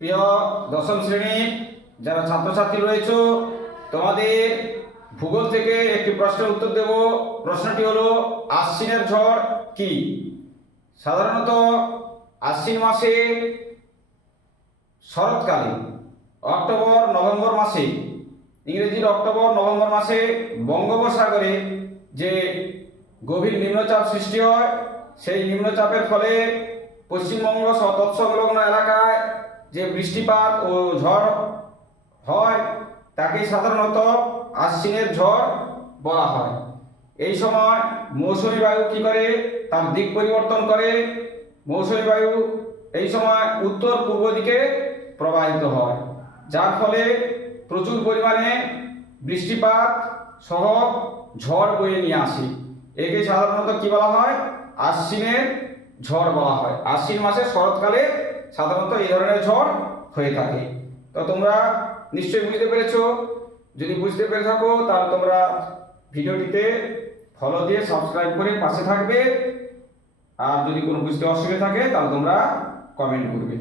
প্রিয় দশম শ্রেণীর যারা ছাত্রছাত্রী রয়েছে, তোমাদের ভূগোল থেকে একটি প্রশ্নের উত্তর দেব। প্রশ্নটি হলো, আশ্বিনের ঝড় কি? সাধারণত আশ্বিন মাসে শরৎকালে অক্টোবর নভেম্বর মাসে, ইংরেজির অক্টোবর নভেম্বর মাসে বঙ্গোপসাগরে যে গভীর নিম্নচাপ সৃষ্টি হয়, সেই নিম্নচাপের ফলে পশ্চিমবঙ্গ সহ তৎসংলগ্ন এলাকায় যে বৃষ্টিপাত ও ঝড় হয় তাকে সাধারণত আশ্বিনের ঝড় বলা হয়। এই সময় মৌসুমী বায়ু কী করে? তার দিক পরিবর্তন করে। মৌসুমী বায়ু এই সময় উত্তর পূর্ব দিকে প্রবাহিত হয়, যার ফলে প্রচুর পরিমাণে বৃষ্টিপাত সহ ঝড় বয়ে নিয়ে আসে। একে সাধারণত কী বলা হয়? আশ্বিনের ঝড় বলা হয়। আশ্বিন মাসে শরৎকালে সাধারণত এই ধরনের ঝড় হয়ে থাকে। তো তোমরা নিশ্চয়ই বুঝতে পেরেছো। যদি বুঝতে পেরে থাকো তাহলে তোমরা ভিডিওটিতে ফলো দিয়ে সাবস্ক্রাইব করে পাশে থাকবে। আর যদি কোনো বুঝতে অসুবিধা থাকে তাহলে তোমরা কমেন্ট করবে।